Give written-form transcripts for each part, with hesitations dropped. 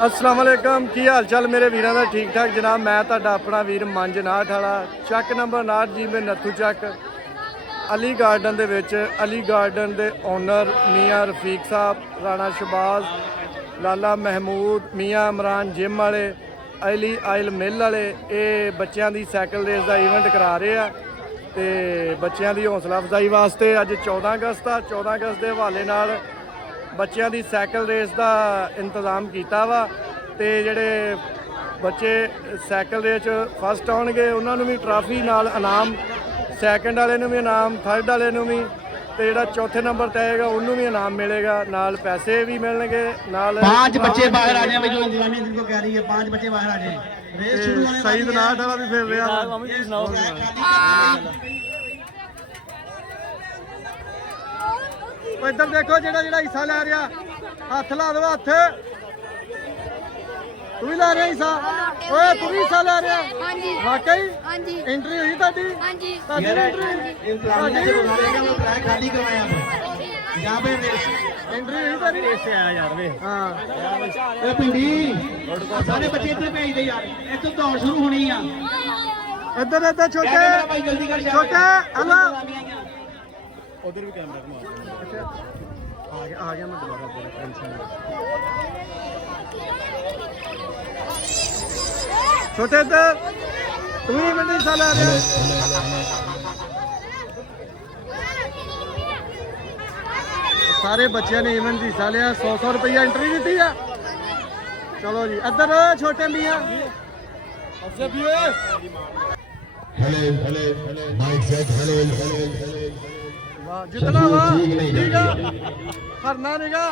अस्सलाम वालेकुम की हाल चाल मेरे वीरों का ठीक ठाक जनाब। मैं तुहाडा अपना वीर मंज 59 वाला चक नंबर 59 जी में नत्थू चक अली गार्डन दे विच अली गार्डन दे ओनर मियाँ रफीक साहब राणा शहबाज लाला महमूद मियाँ इमरान जिम वाले अली आयल मिल वाले ये बच्चों की साइकिल रेस का इवेंट करा रहे हैं तो बच्चों की हौसला अफजाई वास्ते अज 14 अगस्त आ 14 अगस्त के हवाले नाल बच्चों की साइकिल रेस का इंतजाम किया वा तो जोड़े बच्चे साइकिल रेस फस्ट आउणगे उन्होंने भी ट्राफी नाल इनाम सैकेंड वाले भी इनाम थर्ड वाले भी तो जोड़ा चौथे नंबर ते आएगा उन्होंने भी इनाम मिलेगा नाल पैसे भी मिलणगे नाल 5 बच्चे बाहर आ जाए जो इंतजामिया जिनको कह रही है 5 बच्चे बाहर आ जाए रेस शुरू होने सही नाट वाला भी फिर इधर देखो जेड़ा जेड़ा हिस्सा लै रहा हथ ला दो हथ तू भी लै रहा हिस्सा ओए तू भी हिस्सा लै रहा वाकई एंट्री हुई ताडी खाली करवाया यहां पे एंट्री हुई ताडी ऐसे आया यार वे हां ए पिंडी सारे बच्चे इधर भेज दे यार इधर दौड़ शुरू होनी है इधर इधर छोटे छोटे हेलो उधर भी कैमरा घुमा आ गया मैं दोबारा बोला टेंशन छोटे इधर तू ही मंडी साल आ रहा सारे बच्चों ने इवेंट हिस्सा लिया 100 रुपया एंट्री दी है। चलो जी इधर छोटे मियाँ जितना वा ठीक है करना निगा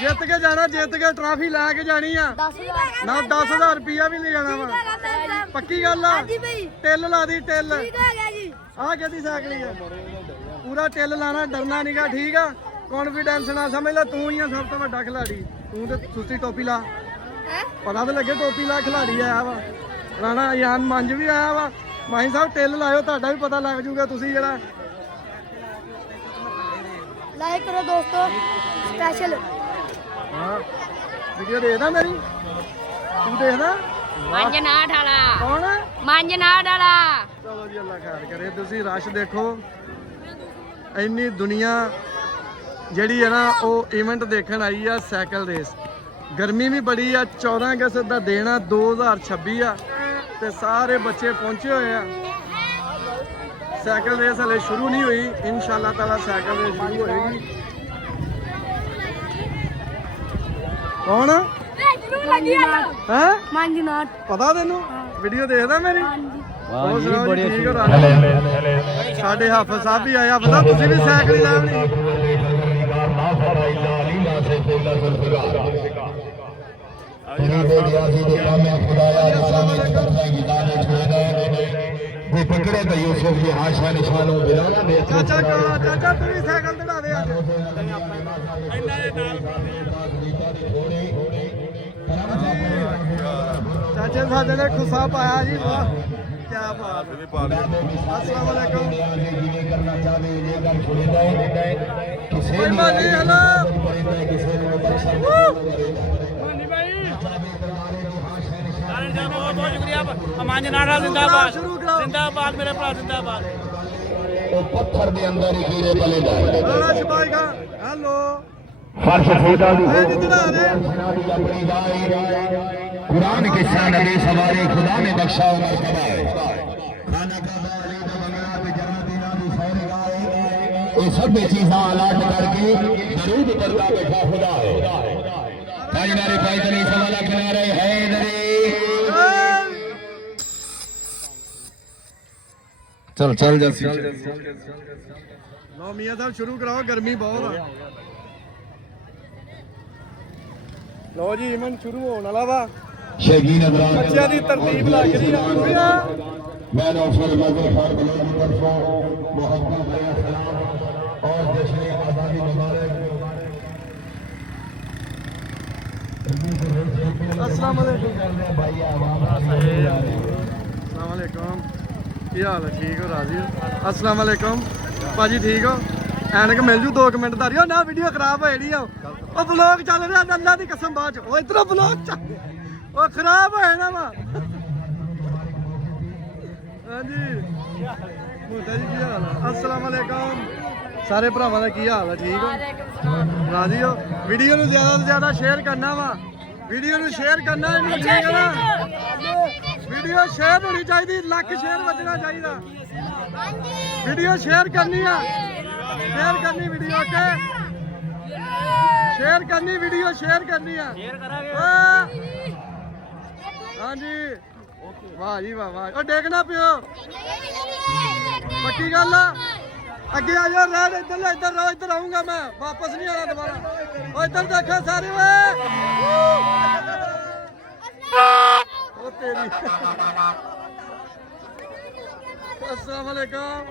जित के जाना जित के ट्राफी लैके जानी है ना 10,000 रुपया भी ले जाना वा पक्की गल आ टिल ला दी टिल आ कहती साइकिल है पूरा टिल लाना डरना निगा ठीक है कॉन्फिडेंस ना समझ ला तू ही है सब तो बड़ा खिलाड़ी तू तो सुस्ती टोपी ला पता तो लगे टोपी ला खिलाड़ी आया वा राणा यान मंज भी आया वा माही साहब टिल लाओ तुहाडा भी पता लग जूगा तुसी जेड़ा लाइक करो दोस्तों स्पेशल हाँ वीडियो देखदा मेरी तू देखदा मंज 59 वाला कौन मंज 59 वाला चलो जी अल्लाह खैर करे तुसी रश देखो इन्नी दुनिया ਜਿਹੜੀ ਹੈ ਨਾ ਉਹ ਇਵੈਂਟ ਦੇਖਣ ਆਈ ਆ ਸਾਈਕਲ ਰੇਸ ਗਰਮੀ ਵੀ ਬੜੀ ਆ 14 ਅਗਸਤ ਦਾ ਦਿਨ ਆ 2026 ਆ ਤੇ ਸਾਰੇ ਬੱਚੇ ਪਹੁੰਚੇ ਹੋਏ ਆ ਸਾਈਕਲ ਰੇਸ ਹਲੇ ਸ਼ੁਰੂ ਨਹੀਂ ਹੋਈ ਇਨਸ਼ਾਅੱਲਾ ਤਾਲਾ ਸਾਈਕਲ ਰੇਸ ਸ਼ੁਰੂ ਹੋਏਗੀ ਕੌਣ ਹੈ ਮੰਜਨਾਟ ਪਤਾ ਤੈਨੂੰ ਵੀਡੀਓ ਦੇਖਦਾ ਮੇਰੀ वाह जी बड़े ठीक हो साडे हाफिज साहब भी आया पता तुसी भी साइकिल ही लावनी चाचा चाचा तू भी साइकिल दड़ा दे चाचे साडे ने खुस्सा पाया जी वाह क्या बात है अस्सलाम वालेकुम कोई मानी हेलो बहुत शुक्रिया मंजनाड़ा जिंदाबाद जिंदाबाद मेरे भरा जिंदाबाद पत्थर के अंदर ही कीड़े पले जाए राणा शहबाज का हेलो फर्श फूटा दी अपनी कुरान के शान अली सवारी खुदा ने बख्शा मर्तबा खाना काबा अली दा बंगला ते जन्नतीना दी सौरी गाए ये सब चीज़ां अलाट करके दरूद करता बैठा खुदा है ताजदारे पैदली सवाला किनारे हैदरी चल चल जल्दी लो मियां साहब शुरू कराओ गर्मी बहुत है लो जी इवेंट शुरू होने वाला वा शहीद अदरान बच्चों की तरतीब लग रही है मैं नौफल मज़हर पर बलोच तरफों मोहब्बत भरा सलाम और जश्न आज़ादी मुबारक अस्सलाम वालेकुम की हाल है ठीक हो राजी हो अस्सलाम वालेकुम भाजी ठीक हो ਐਨਕ ਮਿਲ ਜੂ 2 ਮਿੰਟ ਧਾਰੀ ਉਹ ਨਾ ਵੀਡੀਓ ਖਰਾਬ ਹੋ ਜਾਣੀ ਆ ਉਹ ਬਲੌਗ ਚੱਲ ਰਿਹਾ ਅੱਲਾ ਦੀ ਕਸਮ ਬਾਅਦ ਚ ਉਹ ਇਧਰੋਂ ਬਲੌਗ ਚੱਲ ਉਹ ਖਰਾਬ ਹੋ ਜਾਣਾ ਵਾ ਹਾਂਜੀ ਮੋਟਾ ਜੀ ਕੀ ਹਾਲ ਆ ਅਸਲਾਮ ਵਾਲੇਕਮ ਸਾਰੇ ਭਰਾਵਾਂ ਦਾ ਕੀ ਹਾਲ ਆ ਠੀਕ ਹੋ ਰਾਜੀ ਹੋ ਵੀਡੀਓ ਨੂੰ ਜ਼ਿਆਦਾ ਤੋਂ ਜ਼ਿਆਦਾ ਸ਼ੇਅਰ ਕਰਨਾ ਵਾ ਵੀਡੀਓ ਨੂੰ ਸ਼ੇਅਰ ਕਰਨਾ ਇਹਨੂੰ ਠੀਕ ਹੈ ਨਾ ਵੀਡੀਓ ਸ਼ੇਅਰ ਹੋਣੀ ਚਾਹੀਦੀ ਲੱਖ ਸ਼ੇਅਰ ਵੱਜਣਾ ਚਾਹੀਦਾ ਵੀਡੀਓ ਸ਼ੇਅਰ ਕਰਨੀ ਆ ਸ਼ੇਅਰ ਕਰਨੀ ਵੀਡੀਓ ਓਕੇ ਸ਼ੇਅਰ ਕਰਨੀ ਵੀਡੀਓ ਸ਼ੇਅਰ ਕਰਨੀ ਆ ਸ਼ੇਅਰ ਕਰਾਂਗੇ ਹਾਂਜੀ ਵਾਹ ਜੀ ਵਾਹ ਵਾਹ ਉਹ ਡੇਗਣਾ ਪਿਓ ਪੱਕੀ ਗੱਲ ਆ ਅੱਗੇ ਆ ਜਾ ਰਹਿ ਇੱਧਰ ਰਹੋ ਇੱਧਰ ਆਉਂਗਾ ਮੈਂ ਵਾਪਸ ਨਹੀਂ ਆਣਾ ਦੁਬਾਰਾ ਉਹ ਇੱਧਰ ਦੇਖੋ ਸਾਰੇ ਓਏ ਉਹ ਤੇਰੀ अस्सलाम वालेकुम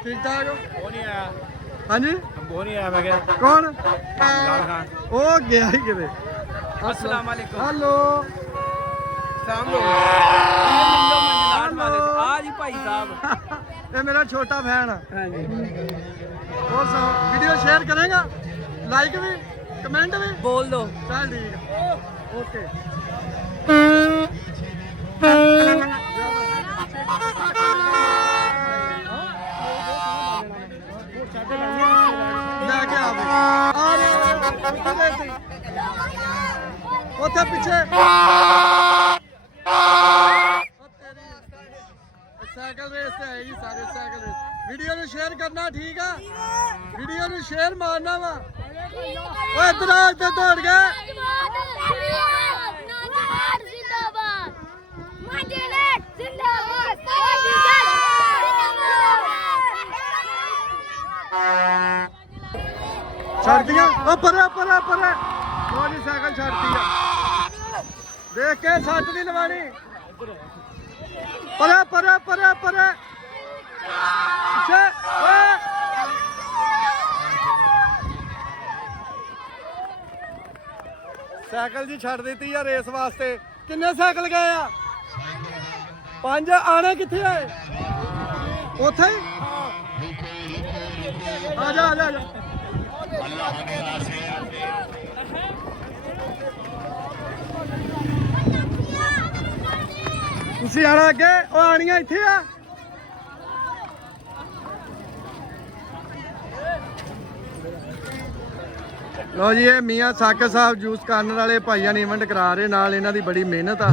ठीक ठाक हो ਉਹ ਨਹੀਂ ਆਇਆ हाँ जी ਉਹ ਨਹੀਂ ਆਇਆ ਮੈਂ ਕਿਹਾ कौन ਇਮਰਾਨ ਖਾਨ ओ गया ही किते अस्सलाम वालेकुम हेलो शाम हो गई आज ही भाई साहब ये मेरा छोटा बहन हाँ जी और सुनाओ वीडियो शेयर करेगा लाइक भी कमेंट भी बोल दो चल ठीक है ओके ਲੈ ਕੇ ਆਵੇ ਆ ਰਹੇ ਉੱਥੇ ਪਿੱਛੇ ਸਾਈਕਲ ਰੇਸ ਤੇ ਹੈ ਜੀ ਸਾਰੇ ਸਾਈਕਲ ਰੇਸ ਵੀਡੀਓ ਨੂੰ ਸ਼ੇਅਰ ਕਰਨਾ ਠੀਕ ਆ ਵੀਡੀਓ ਨੂੰ ਸ਼ੇਅਰ ਮਾਰਨਾ ਵਾ ਓਏ ਇੱਧਰ ਆ ਇੱਧਰ ਦੌੜ ਗਏ ਛੱਡਦੀਆਂ ਉਹ ਪਰੇ ਲੋ ਜੀ ਸਾਈਕਲ ਛੱਡਦੀ ਆ ਦੇਖ ਕੇ ਸੱਟ ਨਹੀਂ ਲਵਾਣੀ ਪਰੇ ਪਿੱਛੇ ਓਏ ਸਾਈਕਲ ਜੀ ਛੱਡ ਦਿੱਤੀ ਆ ਰੇਸ ਵਾਸਤੇ ਕਿੰਨੇ ਸਾਈਕਲ ਗਏ ਆ 5 ਆਣੇ ਕਿੱਥੇ ਆਏ ਉੱਥੇ ਹੀ ਆ ਜਾ ਤੁਸੀਂ ਆਣਾ ਅੱਗੇ ਉਹ ਆਣੀਆਂ ਇੱਥੇ ਆ ਲੋ ਜੀ ਇਹ ਮੀਆਂ ਸਾਕਰ ਸਾਹਿਬ ਜੂਸ ਕਰਨ ਵਾਲੇ ਭਾਈਆਂ ਨੇ ਇਵੈਂਟ ਕਰਾ ਰਹੇ ਨਾਲ ਇਹਨਾਂ ਦੀ ਬੜੀ ਮਿਹਨਤ ਆ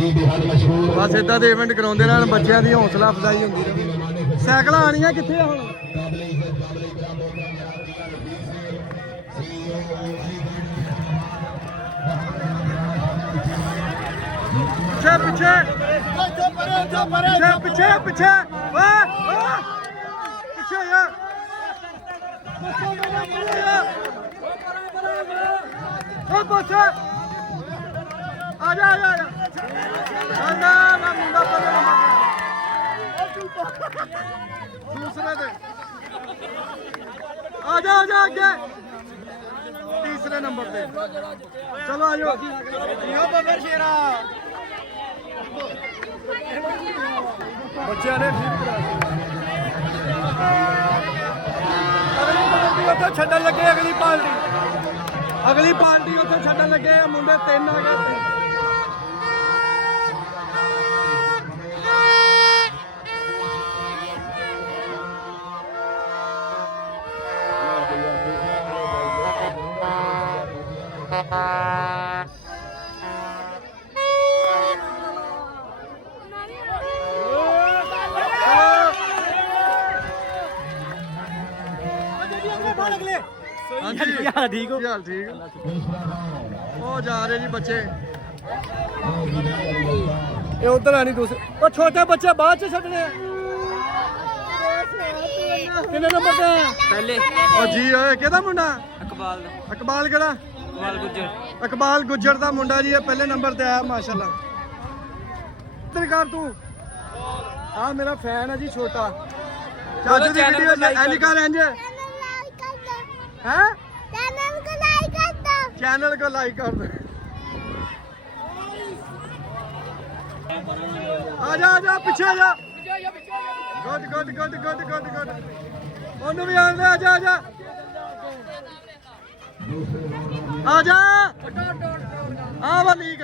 ਬਸ ਇਦਾਂ ਦੇ ਇਵੈਂਟ ਕਰਾਉਂਦੇ ਰਹਿਣ ਬੱਚਿਆਂ ਦੀ ਹੌਸਲਾ ਅਫਜ਼ਾਈ ਹੁੰਦੀ ਰਹੇ ਸਾਈਕਲਾਂ ਆਣੀਆਂ ਕਿੱਥੇ ਆ ਹੁਣ ਪਿੱਛੇ ਯਾਰ ਉਹ ਬਸ ਆ ਜਾ ਨਾ ਮੁੰਡਾ ਪਹਿਲੇ ਦੂਸਰੇ ਦੇ ਆ ਜਾ ਅੱਗੇ ਤੀਸਰੇ ਨੰਬਰ ਤੇ ਚਲੋ ਆਜੋ ਯੋ ਬੱਬਰ ਸ਼ੇਰਾ ਬੱਚਿਆਂ ਨੇ ਠੀਕ ਕਰਾ ਦਿੱਤਾ ਉੱਥੇ ਛੱਡਣ ਲੱਗੇ ਅਗਲੀ ਪਾਰਟੀ ਉੱਥੇ ਛੱਡਣ ਲੱਗੇ ਮੁੰਡੇ 3 ਆ ਗਏ ਠੀਕ ਹੋ ਹਾਲ ਠੀਕ ਉਹ ਜਾ ਰਹੇ ਜੀ ਬੱਚੇ ਇਹ ਉਧਰ ਆਣੀ ਦੂਸਰੇ ਉਹ ਛੋਟੇ ਬੱਚੇ ਬਾਅਦ ਚ ਛੱਡਣੇ ਆ ਕਿੰਨੇ ਨੰਬਰ ਤੇ ਪਹਿਲੇ ਉਹ ਜੀ ਓਏ ਕਿਹਦਾ ਮੁੰਡਾ ਇਕਬਾਲ ਕਿਹੜਾ ਇਕਬਾਲ ਗੁੱਜਰ ਦਾ ਮੁੰਡਾ ਜੀ ਇਹ ਪਹਿਲੇ ਨੰਬਰ ਤੇ ਆਇਆ ਮਾਸ਼ਾਅੱਲਾ ਤੇਰੇ ਤੂੰ ਆ ਮੇਰਾ ਫੈਨ ਹੈ ਜੀ ਛੋਟਾ ਚਾਚੂ ਦੀ ਵੀਡੀਓ ਐਨਿਕਾ ਰੇਂਜ ਹੈ चैनल को लाइक कर दो आजा पीछे आजा गुड ਉਹਨੂੰ ਵੀ ਆਉਂਦੇ ਆ ਜਾ ਆ ਜਾ ਆ ਵਾ ਲੀਕ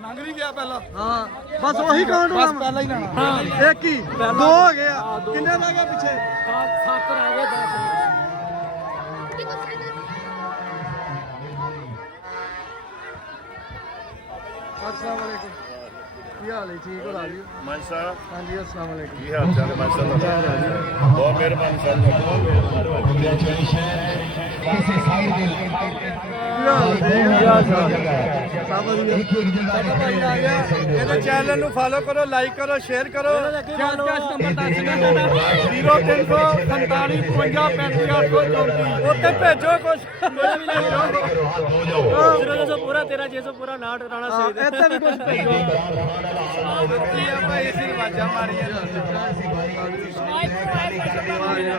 ਲੰਘ ਵੀ ਗਿਆ ਪਹਿਲਾਂ ਹਾਂ ਬਸ ਉਹੀ ਕਾਊਂਟ ਬਸ ਪਹਿਲਾਂ ਹੀ ਲੈਣਾ ਹਾਂ ਇੱਕ ਹੀ ਦੋ ਹੋ ਗਏ ਆ ਕਿੰਨੇ ਰਹਿ ਗਏ ਪਿੱਛੇ 7 ਰਹਿ ਗਏ 10 अस्सलाम वालेकुम ਕੀ ਹਾਲ ਹੈ ਠੀਕ ਹੋ ਰਾਜੀ ਮਾਨ ਸਾਹਿਬ ਹਾਂਜੀ अस्सलाम वालेकुम ਕੀ ਹਾਲ ਚਾਲ ਹੈ ਮਾਸ਼ਾਅੱਲਾ ਬਹੁਤ ਮਿਹਰਬਾਨੀ ਸਾਹਿਬ ਇਹਦੇ ਚੈਨਲ ਨੂੰ ਫਾਲੋ ਕਰੋ ਲਾਈਕ ਕਰੋ ਸ਼ੇਅਰ ਕਰੋ ਉੱਤੇ ਭੇਜੋ ਕੁਛ ਪੂਰਾ ਤੇਰਾ ਜੇਸੋ ਪੂਰਾ ਨਾਟ ਰਾਣਾ ਸੇ ਇੱਥੇ ਵੀ ਕੁਛ ਭੇਜੋ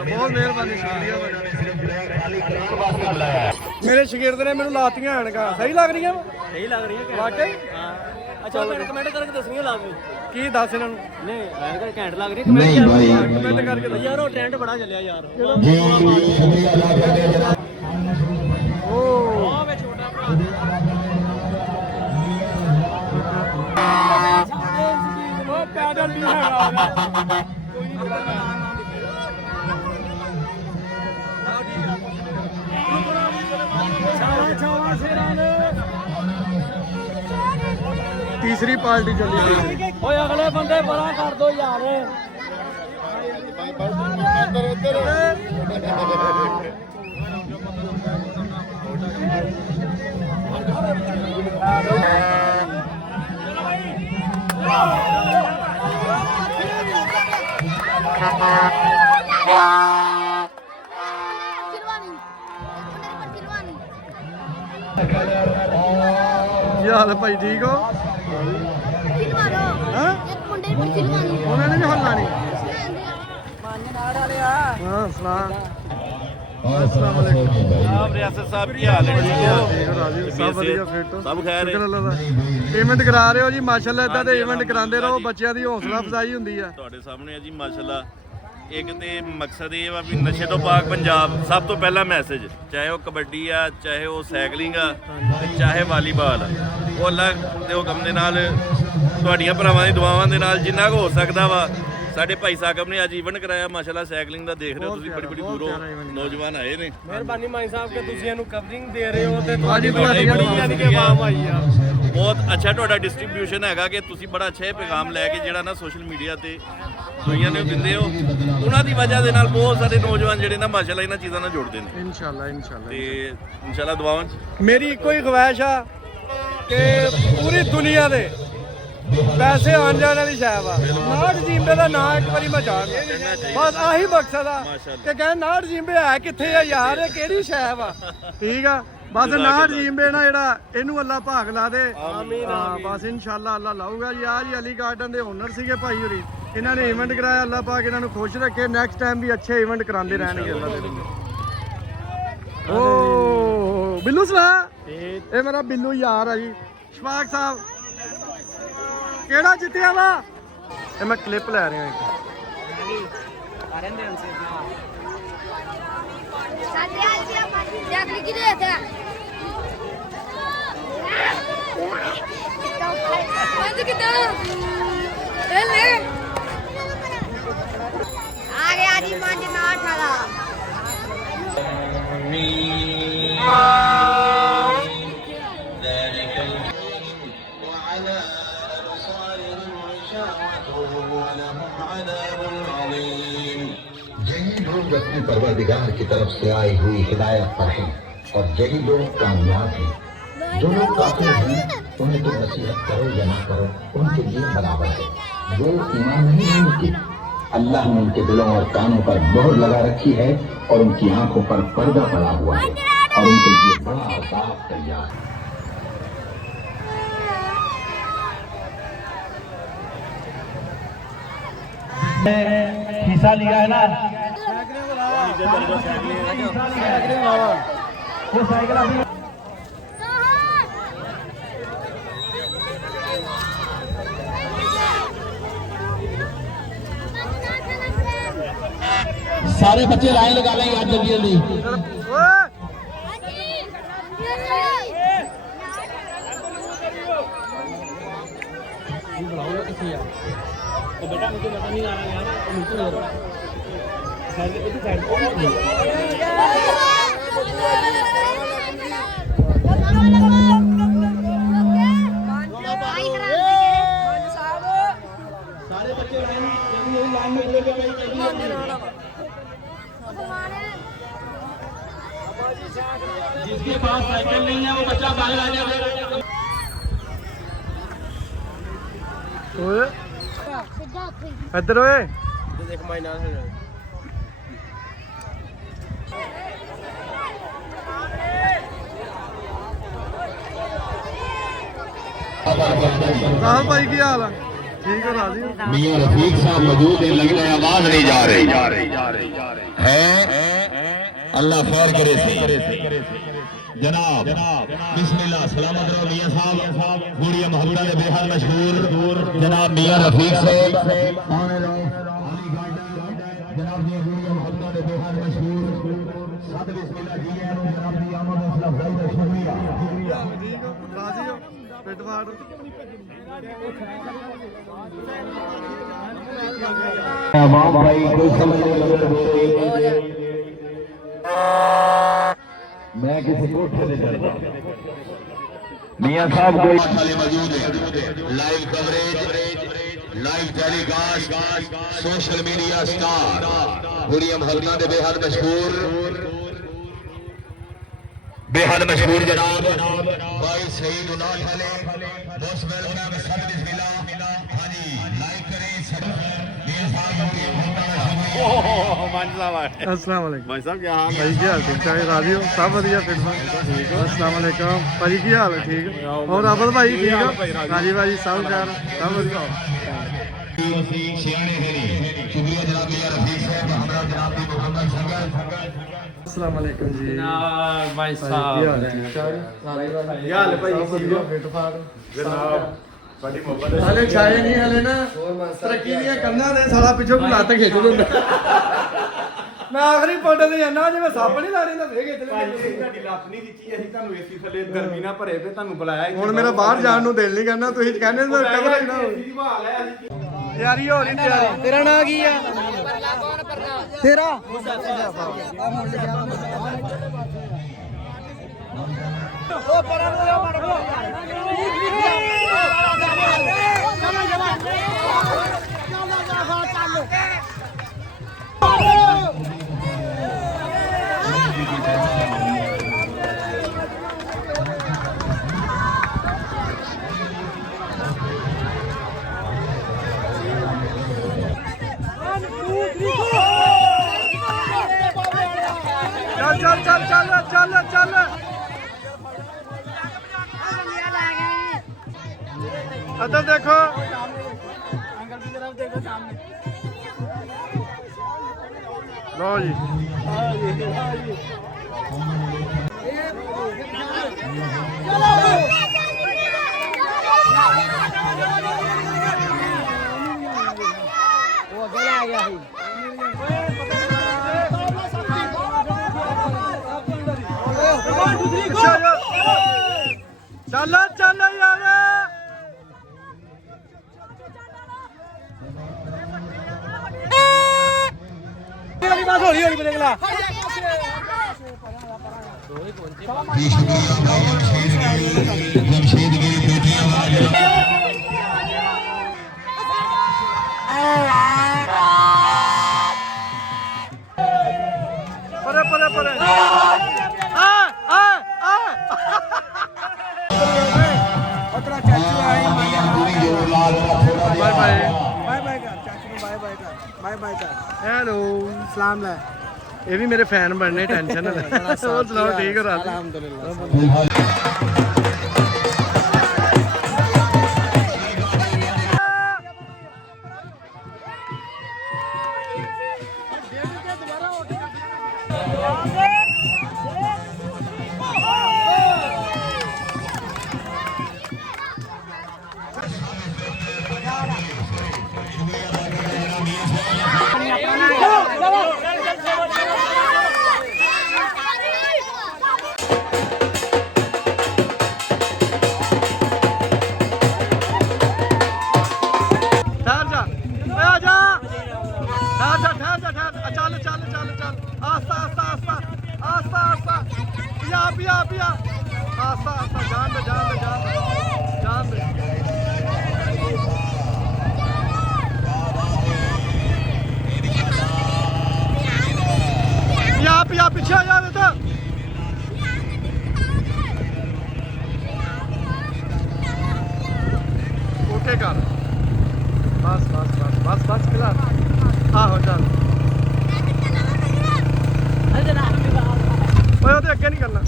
ਬਹੁਤ ਮਿਹਰਬਾਨੀ ਸ਼ੁਕਰੀਆ ਮੇਰੇ ਸ਼ਾਗਿਰਦ ਨੇ ਮੈਨੂੰ ਲਾਤੀਆਂ ਐਨਕਾਂ ਸਹੀ ਲੱਗ ਰਹੀਆਂ ਸਹੀ ਲੱਗ ਰਹੀ ਹੈ ਵਾਕਈ ਹਾਂ ਅੱਛਾ ਮੈਨੂੰ ਕਮੈਂਟ ਕਰਕੇ ਦੱਸਣੀਓ ਲਾਜ਼ਮੀ ਕੀ ਦੱਸ ਇਹਨਾਂ ਨੂੰ ਨਹੀਂ ਐਂ ਕਰ ਘੈਂਟ ਲੱਗ ਰਹੀ नहीं भाई ਕਮੈਂਟ ਕਰਕੇ ਦੱਸ ਯਾਰ ਉਹ ਟ੍ਰੈਂਡ ਬੜਾ ਚੱਲਿਆ ਯਾਰ जी शुक्रिया अदा करते हैं जनाब ਉਹ ਵੇ ਛੋਟਾ ਭਰਾ ਉਹ ਪੈਦਲ ਨਹੀਂ ਹੈਗਾ ਤੀਸਰੀ ਪਾਰਟੀ ਚੱਲੀ ਗਈ ਓਏ ਅਗਲੇ ਬੰਦੇ ਪਰਾਂ ਕਰ ਦੋ ਯਾਰ ਕੀ ਹਾਲ ਹੈ ਭਾਈ ਠੀਕ ਹੋ ਹਾਂ ਉਹਨਾਂ ਨੇ ਵੀ ਹੱਲਣਾ ਨਹੀਂ ਹਾਂ ਸਲਾਮ अस्सलाम वालेकुम ਜਨਾਬ ਰਿਆਸਤ ਸਾਹਿਬ ਕੀ ਹਾਲ ਹੈ ਠੀਕ ਠੀਕ ਹੋ ਰਾਜੀ ਸਭ ਵਧੀਆ ਫਿਰ ਤੋਂ ਸਭ ਖੈਰ ਹੈ ਸ਼ੁਕਰ ਅੱਲਾਹ ਦਾ ਪੇਮੈਂਟ ਕਰਾ ਰਹੇ ਹੋ ਜੀ ਮਾਸ਼ਾਅੱਲਾ ਇਦਾਂ ਦੇ ਇਵੈਂਟ ਕਰਾਉਂਦੇ ਰਹੋ ਬੱਚਿਆਂ ਦੀ ਹੌਸਲਾ ਅਫਜ਼ਾਈ ਹੁੰਦੀ ਆ ਤੁਹਾਡੇ ਸਾਹਮਣੇ ਹੈ ਜੀ ਮਾਸ਼ਾਅੱਲਾ ਇੱਕ ਤੇ ਮਕਸਦ ਇਹ ਵਾ ਵੀ ਨਸ਼ੇ ਤੋਂ ਪਾਕ ਪੰਜਾਬ ਸਭ ਤੋਂ ਪਹਿਲਾ ਮੈਸੇਜ ਚਾਹੇ ਉਹ ਕਬੱਡੀ ਆ ਚਾਹੇ ਉਹ ਸਾਈਕਲਿੰਗ ਆ ਤੇ ਚਾਹੇ ਵਾਲੀਬਾਲ ਆ ਉਹ ਅੱਲਾਹ ਦੇ ਹੁਕਮ ਦੇ ਨਾਲ ਤੁਹਾਡੀਆਂ ਭਰਾਵਾਂ ਦੀ ਦੁਆਵਾਂ ਦੇ ਨਾਲ ਜਿੰਨਾ ਕੁ ਹੋ ਸਕਦਾ ਵਾ ਸਾਡੇ ਭਾਈ ਸਾਹਿਬ ਨੇ ਅੱਜ ਇਵੈਂਟ ਕਰਾਇਆ ਮਾਸ਼ਾਅੱਲਾ ਸਾਈਕਲਿੰਗ ਦਾ ਦੇਖ ਰਹੇ ਹੋ ਤੁਸੀਂ ਬੜੀ ਦੂਰੋਂ ਨੌਜਵਾਨ ਆਏ ਨੇ ਮਿਹਰਬਾਨੀ ਮਾਈ ਸਾਹਿਬ ਕਿ ਤੁਸੀਂ ਇਹਨੂੰ ਕਵਰਿੰਗ ਦੇ ਰਹੇ ਹੋ ਤੇ ਤੁਹਾਡੀ ਤੁਹਾਡੀ ਬੜੀ ਯਾਨੀ ਕਿ ਆਵਾਮ ਆਈ ਆ ਬਹੁਤ ਅੱਛਾ ਤੁਹਾਡਾ ਡਿਸਟ੍ਰੀਬਿਊਸ਼ਨ ਹੈਗਾ ਕਿ ਤੁਸੀਂ ਬੜਾ ਅੱਛਾ ਇਹ ਪੈਗਾਮ ਲੈ ਕੇ ਜਿਹੜਾ ਨਾ ਸੋਸ਼ਲ ਮੀਡੀਆ ਤੇ ਦੁਨੀਆ ਨੇ ਦਿੰਦੇ ਹੋ ਉਹਨਾਂ ਦੀ ਵਜ੍ਹਾ ਦੇ ਨਾਲ ਬਹੁਤ ਸਾਰੇ ਨੌਜਵਾਨ ਜਿਹੜੇ ਨਾ ਮਾਸ਼ਾਅੱਲਾ ਇਹਨਾਂ ਚੀਜ਼ਾਂ ਨਾਲ ਜੁੜਦੇ ਨੇ ਇਨਸ਼ਾਅੱਲਾ ਤੇ ਇਨਸ਼ਾਅੱਲਾ ਦੁਆਵਾਂ 'ਚ ਮੇਰੀ ਇੱਕੋ ਹੀ ਖਵਾਇਸ਼ ਆ ਕਿ ਪੂਰੀ ਦੁਨੀਆ ਦੇ ਪੈਸੇ ਆਉਣ ਜਾਣ ਵਾਲੀ ਸ਼ਾਇ ਵਾ ਨਾਟ ਜਿੰਬੇ ਦਾ ਨਾਂ ਇੱਕ ਵਾਰੀ ਮੈਂ ਜਾਣ ਬਸ ਆਹੀ ਮਕਸਦ ਆ ਕਿ ਕਹਿੰਦੇ ਨਾਟ ਜਿੰਬੇ ਹੈ ਕਿੱਥੇ ਆ ਯਾਰ ਇਹ ਕਿਹੜੀ ਸ਼ਾਇ ਵਾ ਠੀਕ ਆ ਬਸ ਨਾਟ ਜਿੰਬੇ ਨਾ ਜਿਹੜਾ ਇਹਨੂੰ ਅੱਲਾ ਭਾਗ ਲਾ ਦੇ ਹਾਂ ਬਸ ਇਨਸ਼ਾਅੱਲਾ ਅੱਲਾ ਲਾਊਗਾ ਜੀ ਆ ਜੀ ਅਲੀ ਗਾਰਡਨ ਦੇ ਓਨਰ ਸੀਗੇ ਭਾਈ ਹੋਰੀ ਇਹਨਾਂ ਨੇ ਇਵੈਂਟ ਕਰਾਇਆ ਅੱਲਾ ਪਾਕ ਇਹਨਾਂ ਨੂੰ ਖੁਸ਼ ਰੱਖੇ ਨੈਕਸਟ ਟਾਈਮ ਵੀ ਅੱਛੇ ਇਵੈਂਟ ਕਰਾਉਂਦੇ ਰਹਿਣਗੇ ਅੱਲਾ ਦੇ ਓ ਬਿੱਲੂ ਸਲਾ ਇਹ ਮੇਰਾ ਬਿੱਲੂ ਯਾਰ ਆ ਜੀ ਸ਼ਫਾਕ ਸਾਹਿਬ ਕਿਹੜਾ ਜਿੱਤਿਆ ਵਾ ਇਹ ਮੈਂ ਕਲਿੱਪ ਲੈ ਰਿਹਾ ਇੱਕ आ गया जी मंज नाट वाला यही लोग अपने परवरदिगार की तरफ से आई हुई हिदायत पर हैं और यही लोग कामयाब हैं। जो लोग काफिर हैं उन्हें तो नसीहत करो या ना करो उनके लिए बराबर है। वो ईमान नहीं है उनकी, अल्लाह ने उनके दिलों और कानों पर मोहर लगा रखी है और उनकी आंखों पर पर्दा पड़ा हुआ है और उनके लिए बड़ा अजाब तैयार है। हिस्सा लिया है ना वो साइकिल अभी सारे बच्चे लाइन लगा लें यार जल्दी जल्दी। ਓਏ सारे बच्चे लाइन जल्दी लाइन में लेके भाई जिसके पास साइकिल नहीं है वो बच्चा बाहर आ जाए। ਓਏ ਇੱਧਰ ਓਏ ਰਾਹੁਲ ਭਾਈ ਕੀ ਹਾਲ ਆ? ਠੀਕ ਹੋ ਰਾਜੀ ਹੋ? मियां रफीक साहब मौजूद है, लगना है आवाज नहीं जा रही है। अल्लाह खैर करे से जनाब बिस्मिल्लाह सलामत रहो मियां साहब। गुड़िया मोहब्बत में बेहद मशहूर जनाब मियां रफीक साहब आने रहो अली गार्डन जनाब जी गुड़िया मोहब्बत में बेहद मशहूर साथ बिस्मिल्लाह जी जनाब दी आमद हौसला अफजाई का शुक्रिया। ਠੀਕ ਹੋ ਰਾਜੀ ਹੋ ਫਿੱਟ ਫਾਟ वाह भाई कोई समझ नहीं लग रहा। मैं किसी कोठे से चलता मियां साहब कोई मौजूद है। Live coverage live telecast social media star गुड़िया मोहल्ला दे बेहद मशहूर जनाब भाई सईद उनाठ वाले मोस्ट वेलकम सब बिस्मिल्लाह। हां जी लाइक करें सब मियां साहब ਮੰਜ ਸਾਹਿਬ अस्सलाम वालेकुम ਭਾਈ ਸਾਹਿਬ ਕੀ ਹਾਲ ਭਾਈ ਕੀ ਹਾਲ ਠੀਕ ਠਾਕ ਰਾਜੀ ਹੋ ਸਭ ਵਧੀਆ ਫਿੱਟ ਫਾਟ ਠੀਕ ਹੋ अस्सलाम वालेकुम ਭਾਜੀ ਕੀ ਹਾਲ ਹੈ ਠੀਕ ਹੋਰ ਅਬਦ ਭਾਈ ਠੀਕ ਹੋ ਰਾਜੀ ਭਾਜੀ ਸਭ ਪਿਆਰ ਸਭ ਵਧੀਆ सियाने हरी शुक्रिया जनाब मियां रफीक साहब हमरा जनाब दी मोहम्मद संगत। अस्सलाम वालेकुम जी ਭਾਈ ਕੀ ਹਾਲ ਹੈ ਠੀਕ ਠਾਕ ਰਾਜੀ ਭਾਈ ਕੀ ਹਾਲ ਹੈ ਭਾਈ ਠੀਕ ਹੋ ਫਿੱਟ ਫਾਟ ਜਨਾਬ ਬੜੀ ਮੁਹੱਬਤ ਹਾਲੇ ਛਾਏ ਨਹੀਂ ਹਲੇ ਨਾ ਤਰੱਕੀ ਦੀਆਂ ਕੰਨਾਂ ਦੇ ਸਾਲਾ ਪਿੱਛੋਂ ਗੁਲਾਤ ਖਿੱਚ ਦਿੰਦਾ ਮੈਂ ਆਖਰੀ ਪੁੱਟ ਤੇ ਜਾਣਾ ਜਿਵੇਂ ਸੱਪ ਨਹੀਂ ਲਾਣੀ ਤਾਂ ਫੇਰ ਖਿੱਚ ਲੈਂਦੇ ਤੁਹਾਡੀ ਲੱਤ ਨਹੀਂ ਦਿੱਤੀ ਅਸੀਂ ਤੁਹਾਨੂੰ ਏਸੀ ਥੱਲੇ ਗਰਮੀ ਨਾ ਭਰੇ ਤੇ ਤੁਹਾਨੂੰ ਬੁਲਾਇਆ ਇੱਥੇ। ਹੁਣ ਮੇਰਾ ਬਾਹਰ ਜਾਣ ਨੂੰ ਦਿਲ ਨਹੀਂ ਕਰਨਾ ਤੁਸੀਂ ਕਹਿੰਦੇ ਮੈਂ ਕਵਰ ਨਾ ਏਸੀ ਦੀ ਬਹਾਲ ਹੈ ਅਸੀਂ ਤਿਆਰੀ ਹੋ ਰਹੀ ਤਿਆਰੀ ਤੇਰਾ ਨਾਂ ਕੀ ਆ ਤੇਰਾ ਚੱਲ ਚੱਲ ਚੱਲ ਚੱਲ ਚੱਲ ਚੱਲ ਇੱਧਰ ਦੇਖੋ ਲਓ ਜੀ ਚੱਲ ਚੱਲ ਯਾਰ ਬਸ ਹੌਲੀ ਹੌਲੀ ਬਦਲਾ जमशेदगिरी बेटियां ਪਰੇ ਪਰੇ ਪਰੇ ਆ ਆ ਆ ਅਤਰਾ ਚਾਚੂ ਆਈ ਬਾਏ ਬਾਏ ਬਾਏ ਬਾਏ ਕਰ ਚਾਚੂ ਨੂੰ ਬਾਏ ਬਾਏ ਕਰ ਬਾਏ ਬਾਏ ਕਰ ਹੈਲੋ ਸਲਾਮ ਲੈ ਇਹ ਵੀ ਮੇਰੇ ਫੈਨ ਬਣਨੇ ਟੈਨਸ਼ਨ ਨਾ ਲੈ ਹੋਰ ਸੁਣਾਓ ਠੀਕ ਹੋ ਰਾਤ अल्हम्दुलिल्लाह ਕੇ ਕਰ ਬਸ ਬਸ ਬਸ ਬਸ ਬਸ ਖਿਲਾ ਆਹੋ ਚੱਲ ਓਏ ਉਹਦੇ ਅੱਗੇ ਨਹੀਂ ਕਰਨਾ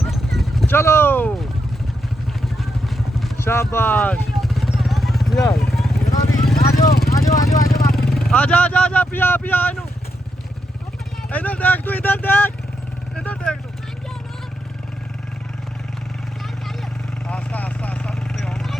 ਚਲੋ ਸ਼ਾਬਾਸ਼ ਯਾਰ ਆ ਜਾ ਪਿਆ ਇਹਨੂੰ इधर देख तू इधर देख तू आस्ता आस्ता आस्ता रुकते हो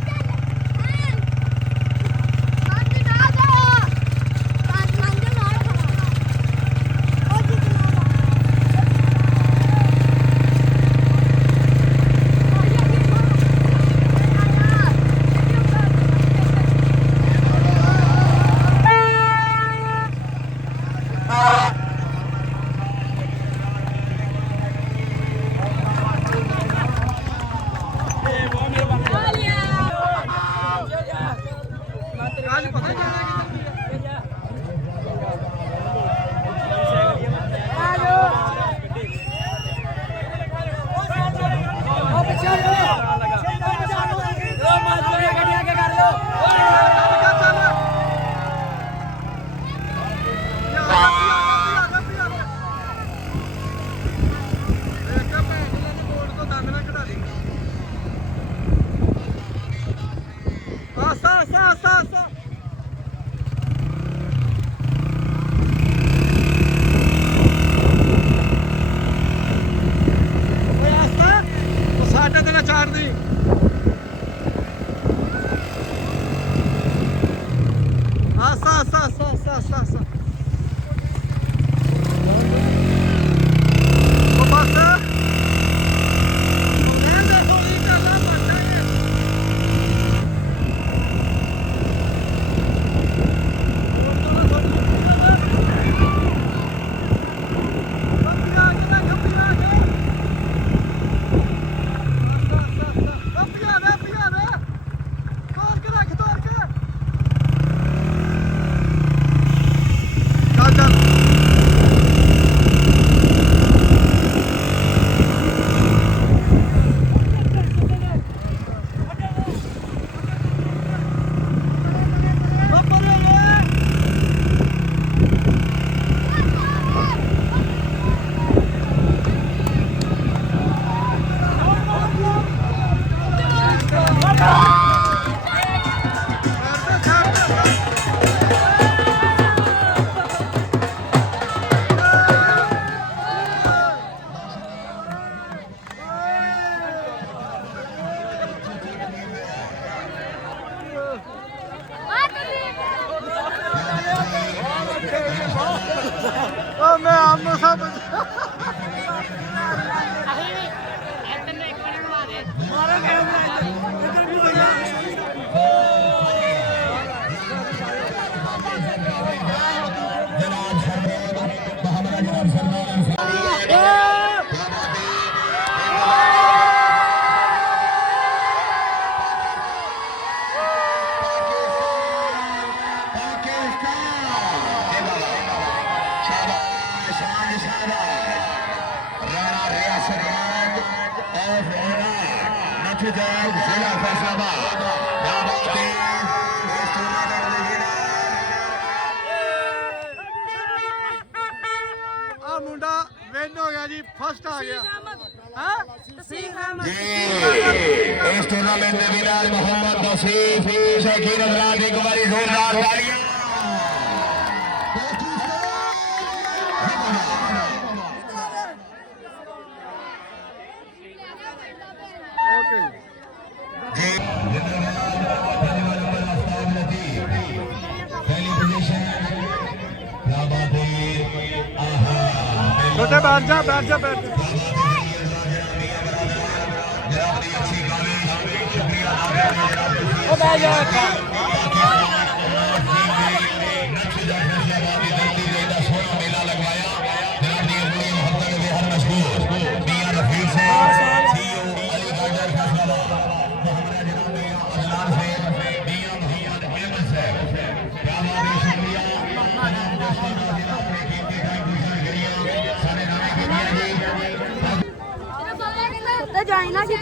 मैं आम सब जिला फैसलाबाद आ मुंडा विन हो गया जी फर्स्ट आ गया इस टूर्नामेंट में विराज मोहम्मद नसीफ शकील अजरात एक बारी जोरदार तालियां छोटे बैठ जा बैठ जा बैठ जा जाए ना कि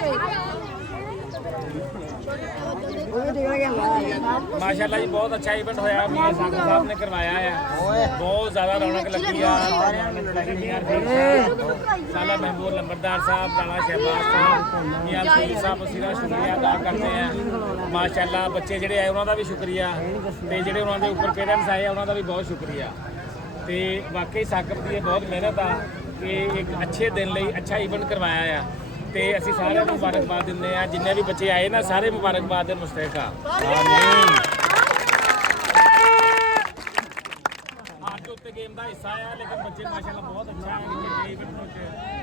ਮਾਸ਼ਾਅੱਲਾ ਜੀ ਬਹੁਤ ਅੱਛਾ ਇਵੈਂਟ ਹੋਇਆ ਮੀਆਂ ਸਾਗਰ ਸਾਹਿਬ ਨੇ ਕਰਵਾਇਆ ਆ ਬਹੁਤ ਜ਼ਿਆਦਾ ਰੌਣਕ ਲੱਗੀ ਆ ਸਾਲਾ ਮਹਿਬੂਬ ਲੰਬਰਦਾਰ ਸਾਹਿਬ ਰਾਣਾ ਸ਼ਹਿਬਾਜ਼ ਸਾਹਿਬ ਮੀਆਂ ਅਲਫੀਰ ਸਾਹਿਬ ਅਸੀਂ ਦਾ ਸ਼ੁਕਰੀਆ ਅਦਾ ਕਰਦੇ ਆ ਮਾਸ਼ਾਅੱਲਾ ਬੱਚੇ ਜਿਹੜੇ ਆਏ ਉਹਨਾਂ ਦਾ ਵੀ ਸ਼ੁਕਰੀਆ ਤੇ ਜਿਹੜੇ ਉਹਨਾਂ ਦੇ ਉੱਪਰ ਪੇਰੈਂਟਸ ਆਏ ਉਹਨਾਂ ਦਾ ਵੀ ਬਹੁਤ ਸ਼ੁਕਰੀਆ ਤੇ ਵਾਕਈ ਸਾਗਰ ਦੀ ਇਹ ਬਹੁਤ ਮਿਹਨਤ ਆ ਕਿ ਇੱਕ ਅੱਛੇ ਦਿਨ ਲਈ ਅੱਛਾ ਇਵੈਂਟ ਕਰਵਾਇਆ ਆ ਤੇ ਅਸੀਂ ਸਾਰਿਆਂ ਨੂੰ ਮੁਬਾਰਕਬਾਦ ਦਿੰਦੇ ਆ ਜਿੰਨੇ ਵੀ ਬੱਚੇ ਆਏ ਨਾ ਸਾਰੇ ਮੁਬਾਰਕਬਾਦ ਦੇ ਮੁਸਤਹਿਕ ਆ ਆਮੀਨ ਅੱਜ ਉੱਤੇ ਗੇਮ ਦਾ ਹਿੱਸਾ ਆ ਲੇਕਿਨ ਬੱਚੇ ਮਾਸ਼ਾਅੱਲਾ ਬਹੁਤ ਅੱਛਾ ਹੈ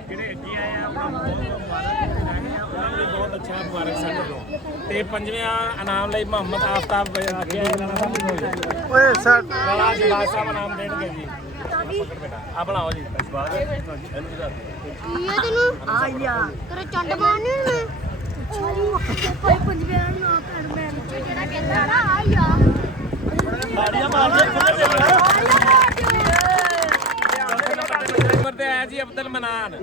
ਜਿਹੜੇ ਅੱਗੇ ਆਏ ਆ ਉਹਨਾਂ ਨੂੰ ਬਹੁਤ ਉਹਨਾਂ ਨੂੰ ਵੀ ਬਹੁਤ ਅੱਛਾ ਮੁਬਾਰਕ ਸਾਡੇ ਤੇ ਪੰਜਵੇਂ ਇਨਾਮ ਲਈ ਮੁਹੰਮਦ ਆਫਤਾਬ ਅੱਗੇ ਓਏ ਸਰ ਰਾਣਾ ਸ਼ਹਿਬਾਜ਼ ਸਾਹਿਬ ਇਨਾਮ ਦੇਣਗੇ ਜੀ ਆ ਬਣਾਓ ਜੀ ਇਹ ਤੈਨੂੰ ਆਇਆ ਤੇਰੇ ਚੰਡ ਮਾਰਨੀ ਮੈਂ ਕੋਈ ਪੰਜਵੇਂ ਨਾ ਕਰ ਮੈਂ ਜਿਹੜਾ ਕਹਿੰਦਾ ਨਾ ਆਇਆ ਨੰਬਰ ਤੇ ਆਇਆ ਜੀ ਅਬਦੁਲ ਮਨਾਨ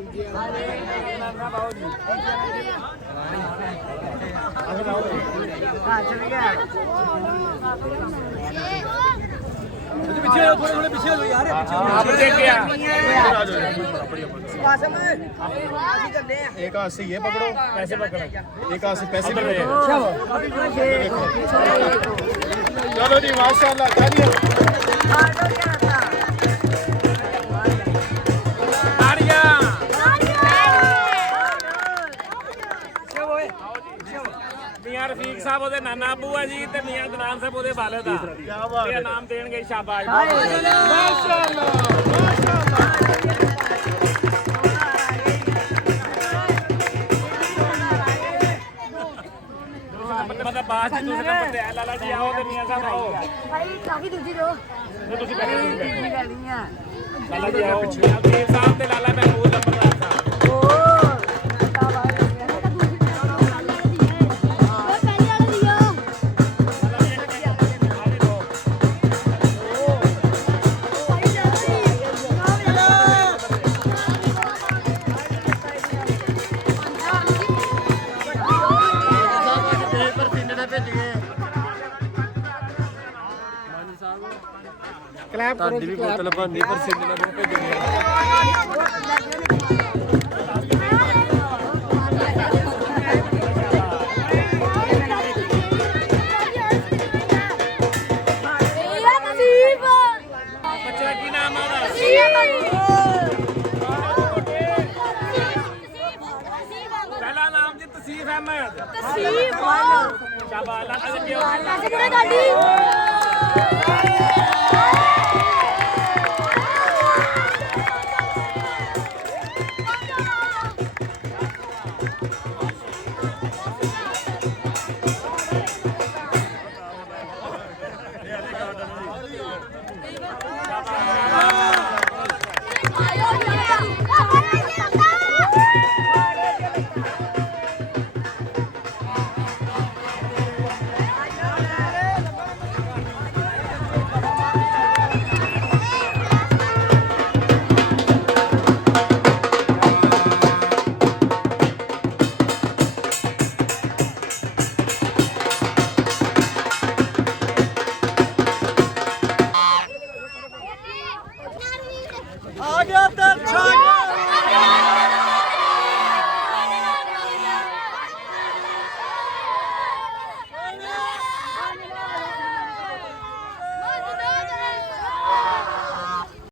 एक हाथ से ये पकड़ो पैसे पकड़ो एक हाथ से पैसे पकड़ो चलो जी माशाल्लाह तालियां ਮੀਆਂ ਰਫੀਕ ਸਾਹਿਬ ਉਹਦੇ ਨਾਨਾ ਅੱਬੂ ਆ ਜੀ ਤੇ ਮੀਆਂ ਦਨਾਨ ਸਾਹਿਬ ਉਹਦੇ ਵਾਲਿਦ ਆ ਇਹ ਇਨਾਮ ਦੇਣਗੇ ਸ਼ਾਬਾਸ਼ ਮਾਸ਼ਾਅੱਲਾ ਮਤਲਬ ਬਾਅਦ ਚ ਦੂਸਰੇ ਨੰਬਰ ਤੇ ਆ ਲਾਲਾ ਜੀ ਆਓ ਤੇ ਮੀਆਂ ਸਾਹਿਬ ਆਓ ਭਾਈ ਕਾਫੀ ਦੂਜੀ ਦੋ ਤੁਸੀਂ ਬੈਠੋ ਲਾਲਾ ਜੀ ਆਓ ਅਬਦੀਰ ਸਾਹਿਬ ਤੇ ਲਾਲਾ ਮਹਿਬੂਬ ਲੰਬਰਦਾਰ ਸਾਹਿਬ ਤੁਹਾਡੀ ਵੀ ਬੋਤਲ ਬੰਦੀ ਪਰ ਸਿੰਧ ਨਾਲ ਭੇਜਣੀ ਬੱਚੇ ਦਾ ਕੀ ਨਾਮ ਆ ਉਹਦਾ ਪਹਿਲਾ ਨਾਮ ਜੀ ਤਸੀਫ ਅਹਿਮਦ ਤਸੀਫ ਸ਼ਾਬਾਸ਼ ਅੱਲਾ ਕਿਹੜਾ ਗਾਡੀ